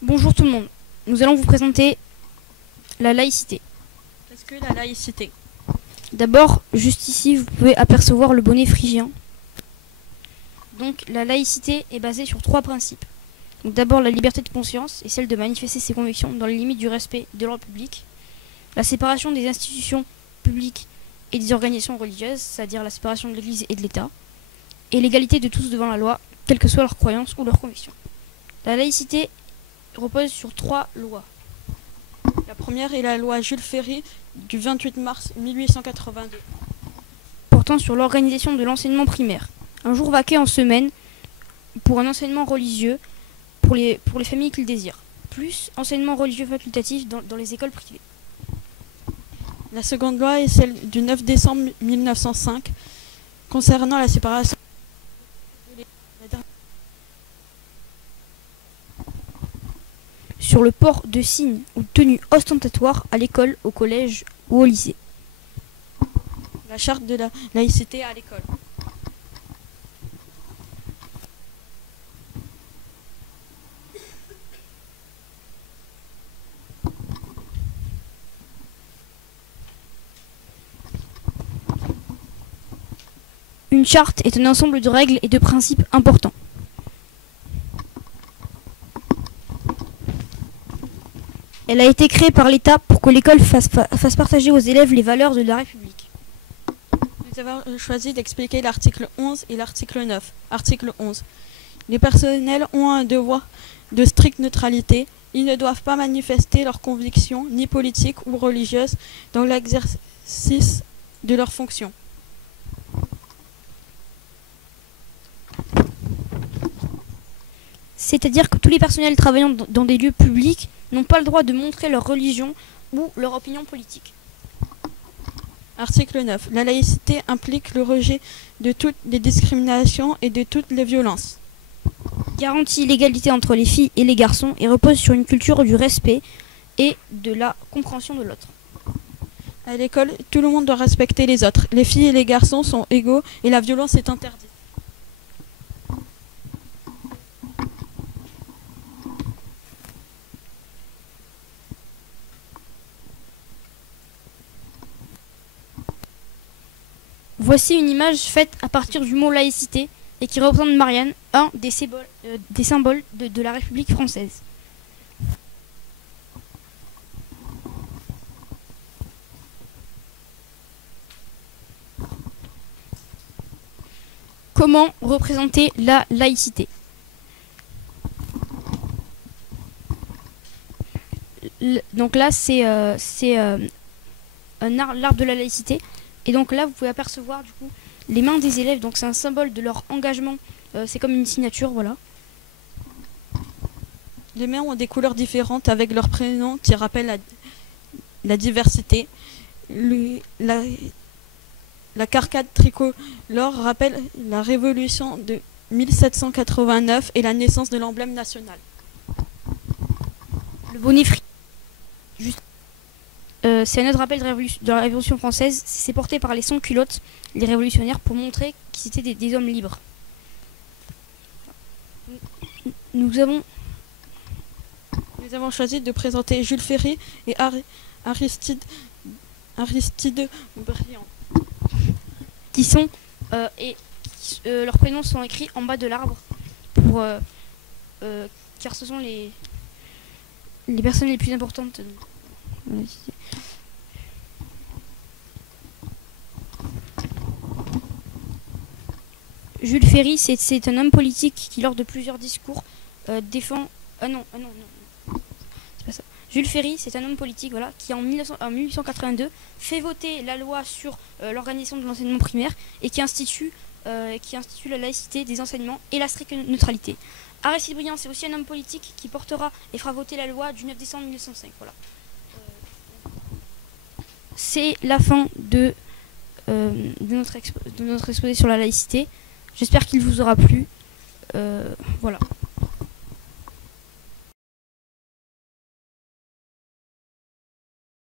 Bonjour tout le monde, nous allons vous présenter la laïcité. Qu'est-ce que la laïcité? D'abord, juste ici, vous pouvez apercevoir le bonnet phrygien. Donc la laïcité est basée sur 3 principes. Donc d'abord la liberté de conscience et celle de manifester ses convictions dans les limites du respect de l'ordre public. La séparation des institutions publiques et des organisations religieuses, c'est-à-dire la séparation de l'Église et de l'État. Et l'égalité de tous devant la loi, quelles que soient leurs croyances ou leurs convictions. La laïcité repose sur 3 lois. La première est la loi Jules Ferry du 28 mars 1882. Portant sur l'organisation de l'enseignement primaire. Un jour vaqué en semaine pour un enseignement religieux pour les familles qui le désirent. Plus enseignement religieux facultatif dans les écoles privées. La seconde loi est celle du 9 décembre 1905 concernant la séparation. Sur le port de signes ou tenues ostentatoires à l'école, au collège ou au lycée. La charte de la laïcité à l'école. Une charte est un ensemble de règles et de principes importants. Elle a été créée par l'État pour que l'école fasse partager aux élèves les valeurs de la République. Nous avons choisi d'expliquer l'article 11 et l'article 9. Article 11. Les personnels ont un devoir de stricte neutralité. Ils ne doivent pas manifester leurs convictions, ni politiques ou religieuses, dans l'exercice de leurs fonctions. C'est-à-dire que tous les personnels travaillant dans des lieux publics n'ont pas le droit de montrer leur religion ou leur opinion politique. Article 9. La laïcité implique le rejet de toutes les discriminations et de toutes les violences. Garantit l'égalité entre les filles et les garçons et repose sur une culture du respect et de la compréhension de l'autre. À l'école, tout le monde doit respecter les autres. Les filles et les garçons sont égaux et la violence est interdite. Voici une image faite à partir du mot laïcité et qui représente Marianne, un des symboles de la République française. Comment représenter la laïcité? Donc là, c'est l'arbre de la laïcité. Et donc là, vous pouvez apercevoir du coup les mains des élèves. Donc c'est un symbole de leur engagement. C'est comme une signature, voilà. Les mains ont des couleurs différentes avec leurs prénoms qui rappellent la diversité. La carcade tricolore rappelle la révolution de 1789 et la naissance de l'emblème national. Le bonnet frit. C'est un autre rappel de la Révolution française. C'est porté par les sans-culottes, les révolutionnaires, pour montrer qu'ils étaient des hommes libres. Nous avons choisi de présenter Jules Ferry et Aristide Briand. Qui sont leurs prénoms sont écrits en bas de l'arbre car ce sont les personnes les plus importantes. Jules Ferry, c'est un homme politique qui, lors de plusieurs discours, défend... non, c'est pas ça. Jules Ferry, c'est un homme politique, voilà, qui en 1882 fait voter la loi sur l'organisation de l'enseignement primaire et qui institue la laïcité des enseignements et la stricte neutralité. Aristide Briand, c'est aussi un homme politique qui portera et fera voter la loi du 9 décembre 1905. Voilà. C'est la fin de notre exposé sur la laïcité. J'espère qu'il vous aura plu. Voilà.